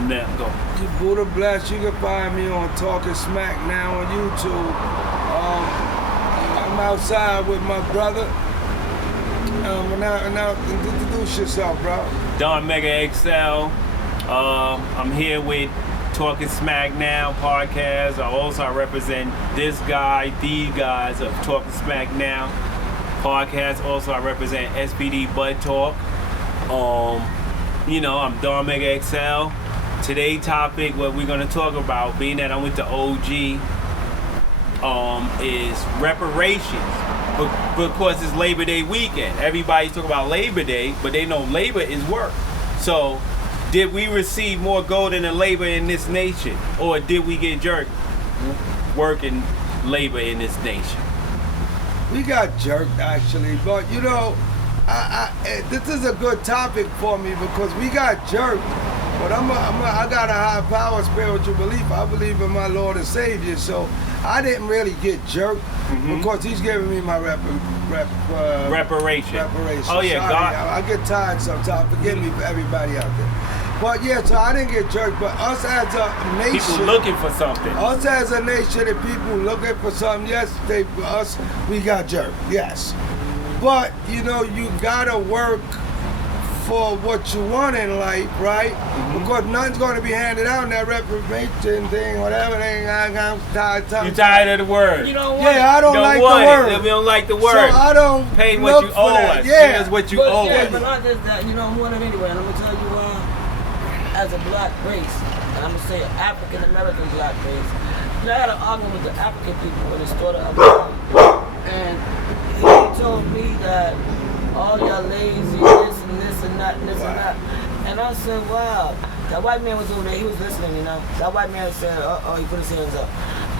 Now go. You Buddha bless. You can find me on Talking Smack now on YouTube. I'm outside with my brother. Now introduce yourself, bro. Don Mega XL. I'm here with Talking Smack Now podcast. I represent this guy, the guys of Talking Smack Now podcast. Also, I represent SPD Bud Talk. I'm Don Mega XL. Today's topic, what we're gonna talk about, being that I'm with the OG, is reparations. Because it's Labor Day weekend. Everybody talk about Labor Day, but they know labor is work. So, did we receive more golden than labor in this nation? Or did we get jerked working labor in this nation? We got jerked actually, but this is a good topic for me because we got jerked. But I got a high power spiritual belief. I believe in my Lord and Savior, so I didn't really get jerked because He's giving me my reparation. Oh yeah, Sorry, God. I get tired sometimes. Forgive me for everybody out there. But yeah, so I didn't get jerked. But us as a nation, People looking for something. us as a nation and people looking for something, yes, we got jerked, yes. But you gotta work for what you want in life, right? Because nothing's gonna be handed out in that reparation thing, whatever thing. I'm tired. You tired of the word? You don't want Yeah, I don't like the word. We don't like the word. So I don't pay look what you for owe that. us. Yeah. Give us what you but, owe yeah, us. but not just that, I'm one of anyway, and I'm gonna tell you as a black race, and I'm gonna say African American black race, I had an argument with the African people when it started up, and he told me that all y'all lazy, this and this and that and this and that. And I said, wow. That white man was over there, he was listening, That white man said, he put his hands up.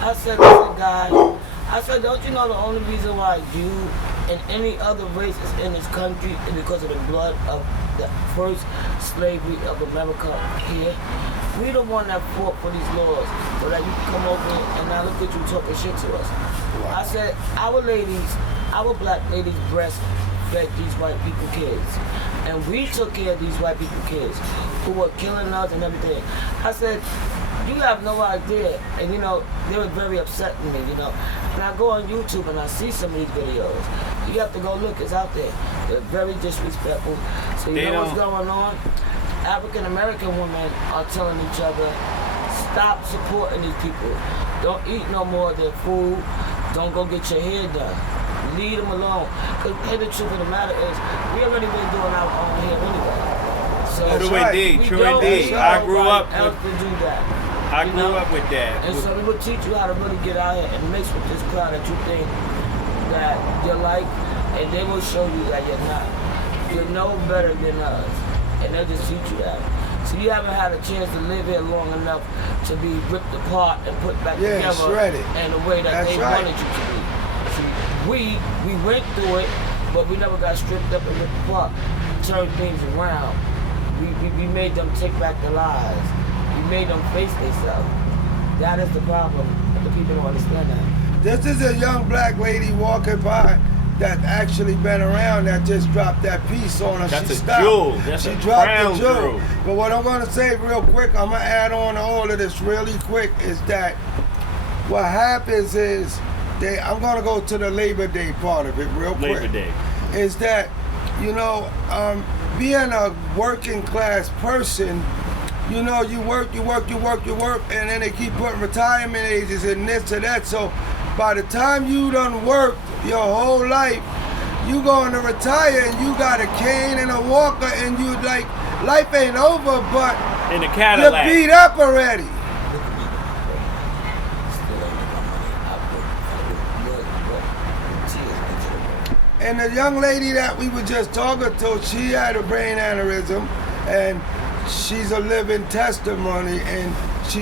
I said, listen, guy, don't you know the only reason why you and any other race is in this country is because of the blood of the first slavery of America here? We the one that fought for these laws so that you can come over and now look at you talking shit to us. I said, our black ladies breastfed these white people kids. And we took care of these white people kids who were killing us and everything. I said, you have no idea. And they were very upset with me, And I go on YouTube and I see some of these videos. You have to go look, it's out there. They're very disrespectful. So what's going on? African American women are telling each other, stop supporting these people. Don't eat no more of their food. Don't go get your hair done. Leave them alone. Because the truth of the matter is, we already been doing our own hair anyway. So True indeed. I grew up with that. I grew up with that. And so we will teach you how to really get out here and mix with this crowd that you think that you're like, and they will show you that you're not. You're no better than us. And they'll just teach you that. So you haven't had a chance to live here long enough to be ripped apart and put back together shredded. in the way that they wanted you to be. We went through it, but we never got stripped up and ripped apart. Turned things around. We made them take back their lives. We made them face themselves. That is the problem. The people don't understand that. This is a young black lady walking by that actually been around that just dropped that piece on her. That's she a stopped. jewel. That's she a dropped crown the jewel. jewel. But what I'm gonna say real quick, I'm gonna add on to all of this really quick, is that what happens is I'm gonna go to the Labor Day part of it real quick. Labor Day. Is that, being a working class person, you work, and then they keep putting retirement ages and this and that. So by the time you done worked your whole life, you going to retire and you got a cane and a walker and you like, life ain't over, but In the Cadillac. you're beat up already. And the young lady that we were just talking to, she had a brain aneurysm, and she's a living testimony, and she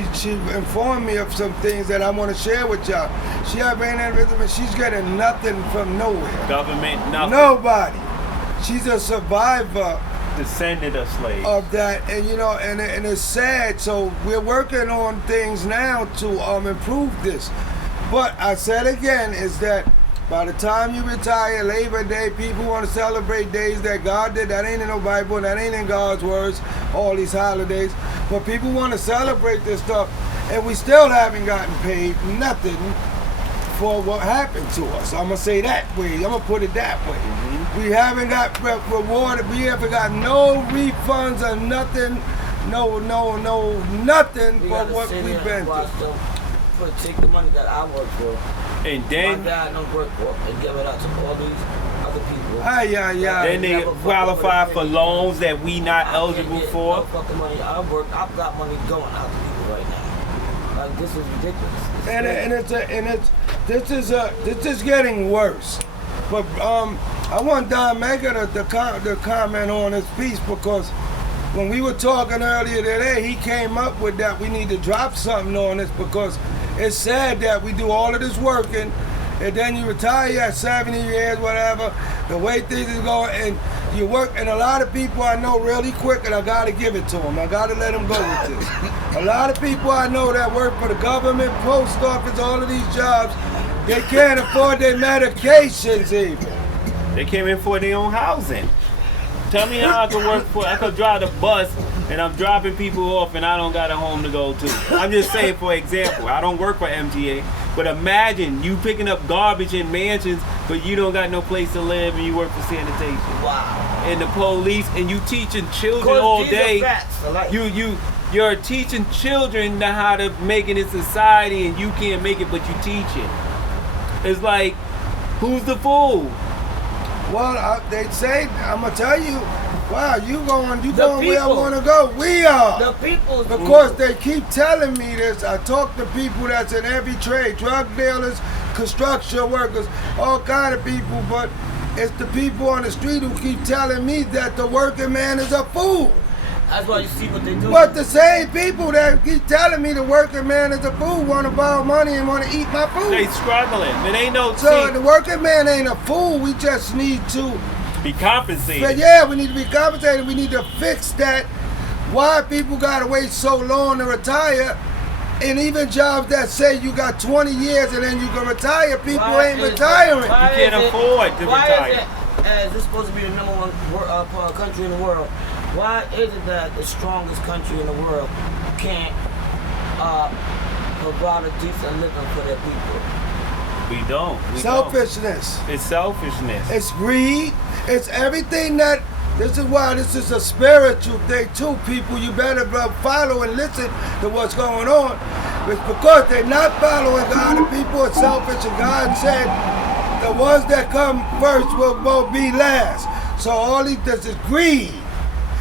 informed me of some things that I want to share with y'all. She had brain aneurysm, and she's getting nothing from nowhere. Government, nothing. Nobody. She's a survivor Descendant of slaves. of that, and and it's sad. So we're working on things now to improve this. But I said again is that By the time you retire, Labor Day, people want to celebrate days that God did. That ain't in the Bible, that ain't in God's words, all these holidays. But people want to celebrate this stuff, and we still haven't gotten paid nothing for what happened to us. I'm going to say that way. I'm going to put it that way. Mm-hmm. We haven't got rewarded. We haven't got no refunds or nothing. No, nothing We for gotta what sit we've here been and watch through. them take the money that I work for, And my then dad don't work for, and give it out to all these other people. Ay. then they qualify for loans that we not I eligible can't get for. no fucking money. I've got money going out to people right now. Like, this is ridiculous. This is getting worse. But I want Don Mega to comment on his piece, because when we were talking earlier today, he came up with that we need to drop something on this, because it's sad that we do all of this working and then you retire at 70 years, whatever, the way things is going, and you work, and a lot of people I know really quick, and I gotta give it to them. I gotta let them go with this. A lot of people I know that work for the government, post office, all of these jobs, they can't afford their medications even. They came in for their own housing. Tell me how I could drive the bus and I'm dropping people off and I don't got a home to go to. I'm just saying, for example, I don't work for MTA, but imagine you picking up garbage in mansions, but you don't got no place to live and you work for sanitation. Wow. And the police, and you teaching children all day. Like, You're teaching children how to make it in society, and you can't make it, but you teach it. It's like, who's the fool? Well, they say, I'm gonna tell you, wow, you going The where I people. want to go. We are. the people. Because they keep telling me this. I talk to people that's in every trade, drug dealers, construction workers, all kind of people, but it's the people on the street who keep telling me that the working man is a fool. That's why you see what they do. But the same people that keep telling me the working man is a fool want to borrow money and want to eat my food. They struggling. It ain't no So the working man ain't a fool. We just need to, be compensated. but yeah, we need to be compensated. We need to fix that. Why people gotta wait so long to retire, and even jobs that say you got 20 years and then you can retire, people ain't retiring. You can't afford to retire. As this supposed to be the number one country in the world, why is it that the strongest country in the world can't provide a decent living for their people? We don't. Selfishness. It's selfishness. It's greed. It's everything that. This is why this is a spiritual thing too, people. You better follow and listen to what's going on. It's because they're not following God, and people are selfish, and God said the ones that come first will be last. So all this is greed.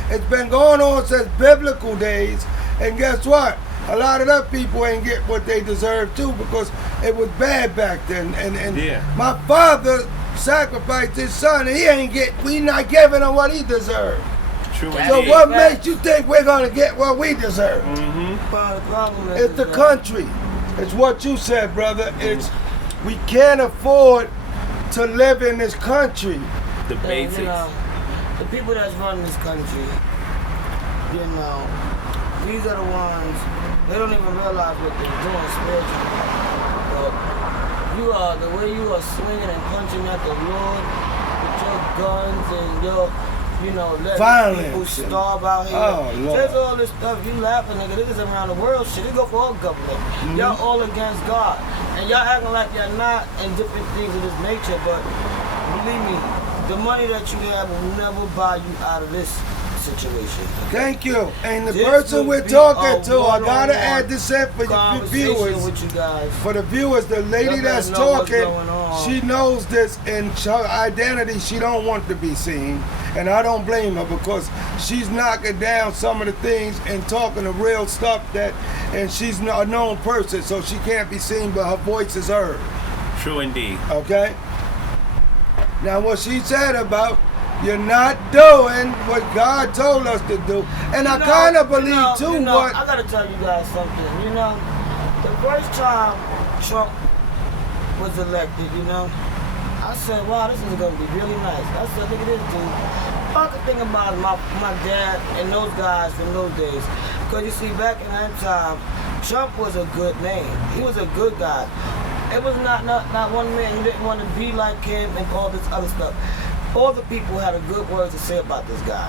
It's been going on since biblical days, and guess what? A lot of other people ain't get what they deserve too, because it was bad back then. And Yeah. my father sacrificed his son, and we not giving him what he deserved. True So indeed. what makes you think we're gonna get what we deserve? Mm-hmm. The problem It's the country. It's what you said, brother. It's we can't afford to live in this country. The basics. You know, the people that's running this country, you know, these are the ones, they don't even realize what they're doing spiritually. But the way you are swinging and punching at the Lord with your guns and your, letting Violence. people starve out here. Oh, Lord. There's all this stuff, you laughing, nigga, this is around the world shit. It go for all government. Y'all all against God. And y'all acting like y'all not in different things of this nature, but believe me, the money that you have will never buy you out of this situation. Thank you. And the This person will we're be talking a to, I gotta one-on-one add this in for the conversation viewers. with you guys. For the viewers, the lady Y'all that's better know what's talking, going on. she knows this, and her identity she don't want to be seen, and I don't blame her, because she's knocking down some of the things and talking the real stuff and she's a known person, so she can't be seen, but her voice is heard. True indeed. Okay. Now what she said about you're not doing what God told us to do, and I kind of believe what. I gotta tell you guys something. The first time Trump was elected, I said, wow, this is gonna be really nice. I said, look at this dude. I could think about my dad and those guys from those days, because you see, back in that time, Trump was a good man. He was a good guy. It was not one man who didn't want to be like him and all this other stuff. All the people had a good word to say about this guy.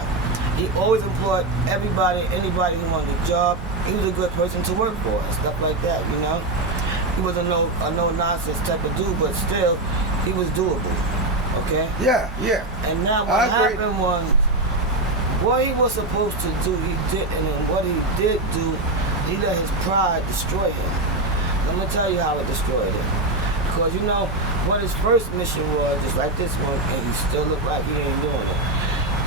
He always employed everybody, anybody who wanted a job. He was a good person to work for and stuff like that, you know. He was a no nonsense type of dude, but still, he was doable. Okay? Yeah, yeah. And now I what agree. happened was, what he was supposed to do, he didn't, and what he did do, he let his pride destroy him. Let me tell you how it destroyed him. Because you know, what his first mission was, just like this one, and he still looked like he ain't doing it.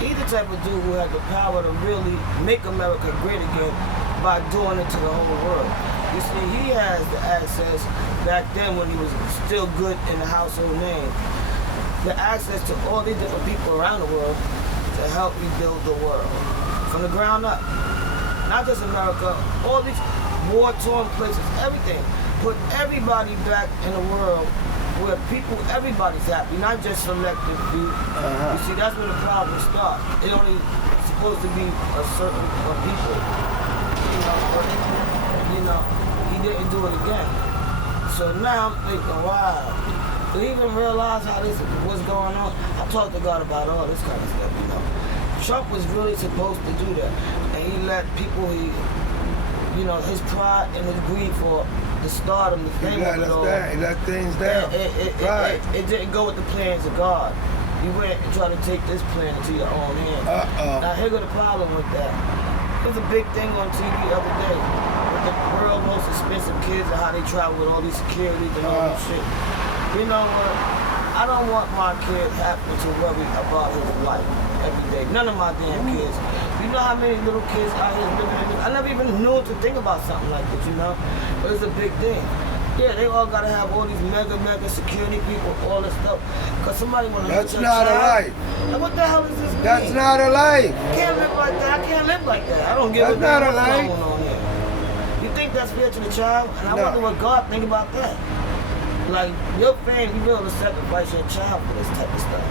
He's the type of dude who had the power to really make America great again by doing it to the whole world. You see, he has the access back then when he was still good in the household name, the access to all these different people around the world to help rebuild the world from the ground up. Not just America, all these war-torn places, everything. Put everybody back in the world where people, everybody's happy, not just selective few. You see, that's where the problems start. It only supposed to be a certain people. You know, he didn't do it again. So now I'm thinking, wow. To even realize how this was going on, I talked to God about all this kind of stuff, you know. Trump was really supposed to do that. And he let people, his pride and his greed for the stardom, the fame of it all. He let things down. It didn't go with the plans of God. You went and tried to take this plan into your own hands. Now here go the problem with that. There's a big thing on TV the other day with the world's most expensive kids and how they travel with all these securities and all this shit. You know what? I don't want my kid having to worry about his life every day. None of my damn kids. You know how many little kids out here living in this? I never even knew to think about something like this, you know? But it's a big thing. Yeah, they all gotta have all these mega security people, all this stuff. Cause somebody wanna That's not a life. And what the hell is this mean? That's not a life. I can't live like that. I can't live like that. I don't give That's a damn not a what's life. going on here. You think that's fair to the child? And I No. wonder what God think about that. Like, your fame, you willing to sacrifice your child for this type of stuff.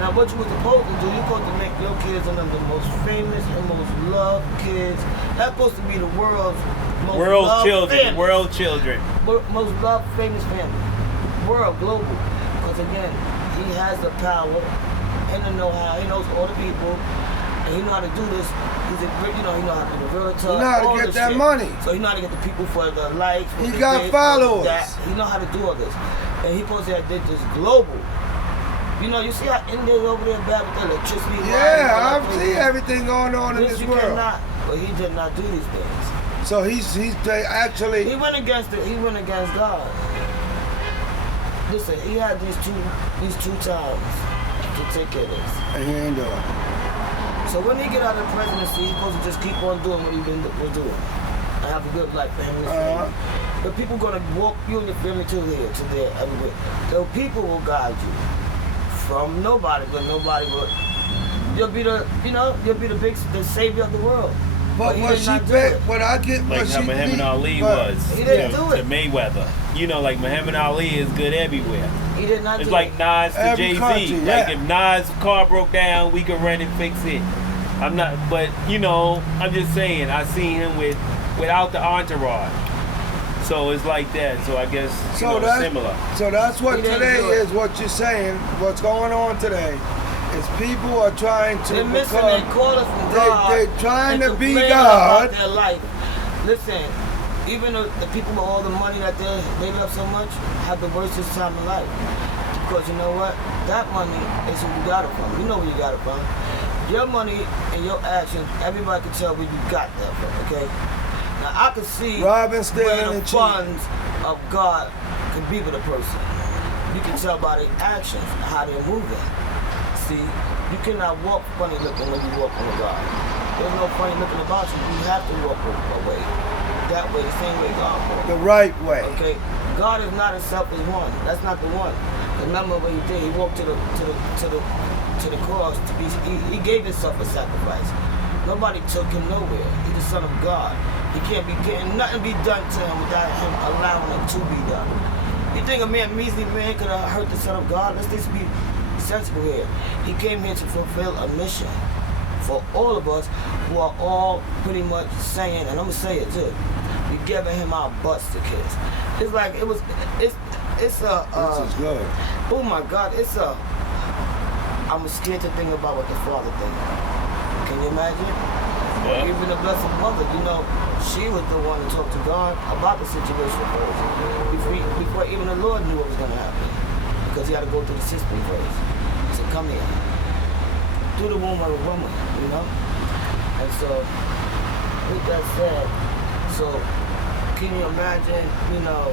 Now, what you were supposed to do, you're supposed to make your kids one of the most famous and most loved kids. That's supposed to be the world's most loved family. World children. Most loved, famous family. World, global. Because again, he has the power and the know-how. He knows all the people. And he know how to do this. He's a great, he know how to be the realtor. He know how to all get this that shit. money. So he know how to get the people for the likes. for He the got this, followers. that. He know how to do all this. And he supposed to have did this global. You know, you see how India's over there bad with the electricity? Yeah, I see everything going on in This this you world. cannot, but he did not do these things. So they actually. He went against it. He went against God. Listen, he had these two times to take care of this. And he ain't doing it. So when he get out of the presidency, he's supposed to just keep on doing what he was doing and have a good life for him and his family. But people gonna walk you and your family to there, everywhere. So people will guide you from nobody, but nobody will. You'll be the savior of the world. But he what did she not do bet, it. what I get, Like what how she Muhammad did, Ali but- was He didn't to, do to it. Mayweather. You know, like Muhammad Ali is good everywhere. He did not It's do like it. Nas to Every Jay-Z. country, Like yeah. if Nas' car broke down, we could run and fix it. I'm not, but I'm just saying, I seen him without the entourage. So it's like that. So I guess similar. So that's what He didn't today do it. is. What you're saying, what's going on today, is people are trying to They're missing become. their callers from God. They're trying and to be complaining God. about their life. Listen, even the people with all the money that they love so much have the worstest time of life. Because you know what? That money is who you got it from. You know where you got it from. Your money and your actions, everybody can tell where you got that from, okay? Now I can see Robbing, stealing, where the and cheating. funds of God can be with a person. You can tell by their actions how they're moving. See, you cannot walk funny looking when you walk with God. There's no funny looking about you. You have to walk away. That way, the same way God walks. The right way. Okay, God is not a selfish one. That's not the one. Remember what he did? He walked to the cross to be. He gave himself a sacrifice. Nobody took him nowhere. He's the Son of God. He can't be getting nothing be done to him without him allowing it to be done. You think a measly man could have hurt the Son of God? Let's just be sensible here. He came here to fulfill a mission for all of us who are all pretty much saying, and I'm gonna say it too, we giving him our butts to kiss. It's like it's a. This is good. Oh my God, it's a. I'm scared to think about what the father thinks. Can you imagine? Yeah. Even the Blessed Mother, you know, she was the one to talk to God about the situation first. Before even the Lord knew what was going to happen. Because he had to go through the system first. He said, come here. Through the womb of a woman, you know? And so, with that said, so can you imagine, you know,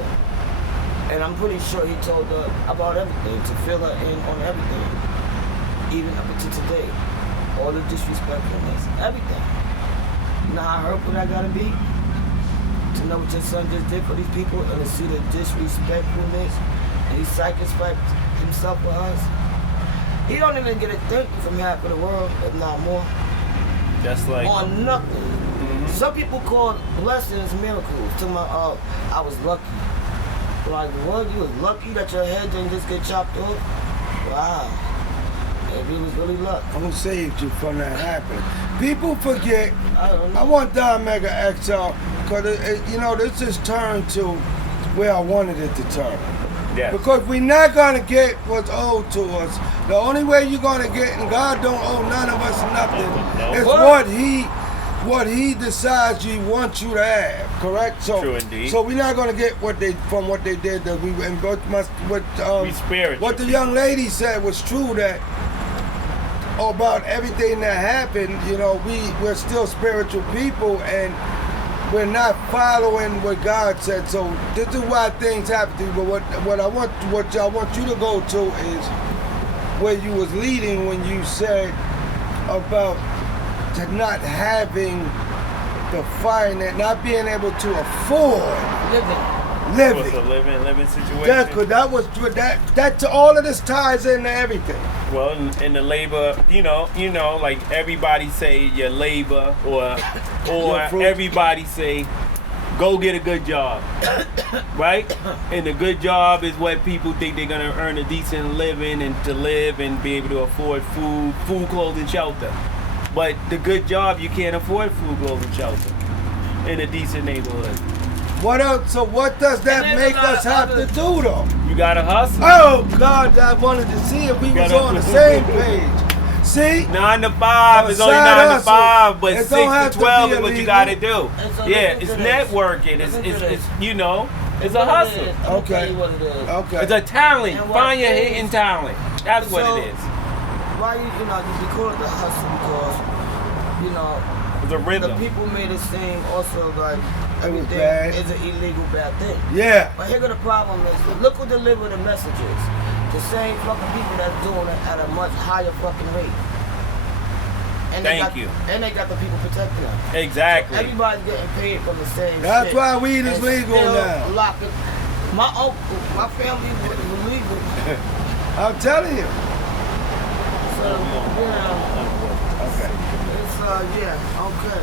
and I'm pretty sure he told her about everything, to fill her in on everything. Even up until today. All the disrespectfulness, everything. You know how hurtful that gotta be? To know what your son just did for these people and to see the disrespectfulness and he sacrificed himself for us. He don't even get a thank you from half of the world, if not more. Just like On nothing. Some people call blessings miracles. Talking about, I was lucky. Like, what? You was lucky that your head didn't just get chopped off? Wow. Maybe it was really luck. Who saved you from that happening? People forget. I don't know. I want Don Mega XL because you know this just turned to where I wanted it to turn. yes. Because we're not gonna get what's owed to us. The only way you're gonna get, and God don't owe none of us nothing, No. is what He decides He wants you to have. Correct? So, True indeed. So we're not gonna get what they did. That we and We spiritual. what the young lady said was true, that about everything that happened, you know, we're still spiritual people and we're not following what God said. So this is why things happen to you. But what I want you to go to is where you was leading when you said about to not having the finance, not being able to afford Living. What's a living situation? That all of this ties into everything. Well, in the labor, you know, like everybody say your labor, or Your fruit. everybody say, go get a good job, right? And the good job is what people think they're gonna earn a decent living and to live and be able to afford food, clothes, and shelter. But the good job, you can't afford food, clothes, and shelter in a decent neighborhood. What else? So what does that And make there's us a lot have of to do though? You gotta hustle. Oh God, I wanted to see if we was on the same page. See? 9 to 5 is only Side 9 to hustle. 5, but It 6 don't to have to 12 be is what you illegal. gotta do. And so Yeah, listen it's to this. networking. Listen to It's this. you know, it's a What it hustle. is, I'm gonna Okay. tell you what it is. Okay. It's a talent. And what Find your it hidden is- talent. That's what So- it is. Why you know, you call it the hustle because, you know, It's a the rhythm. people made it seem also like It was everything bad. is an illegal bad thing. Yeah. But here go the problem is, look who deliver the messages. The same fucking people that's doing it at a much higher fucking rate. And Thank you. And they got the people protecting them. Exactly. Everybody's getting paid from the same That's shit. why weed is And legal still now. locked it. My uncle, my family was legal. I'm telling you. So, you know, Okay. it's, yeah, okay.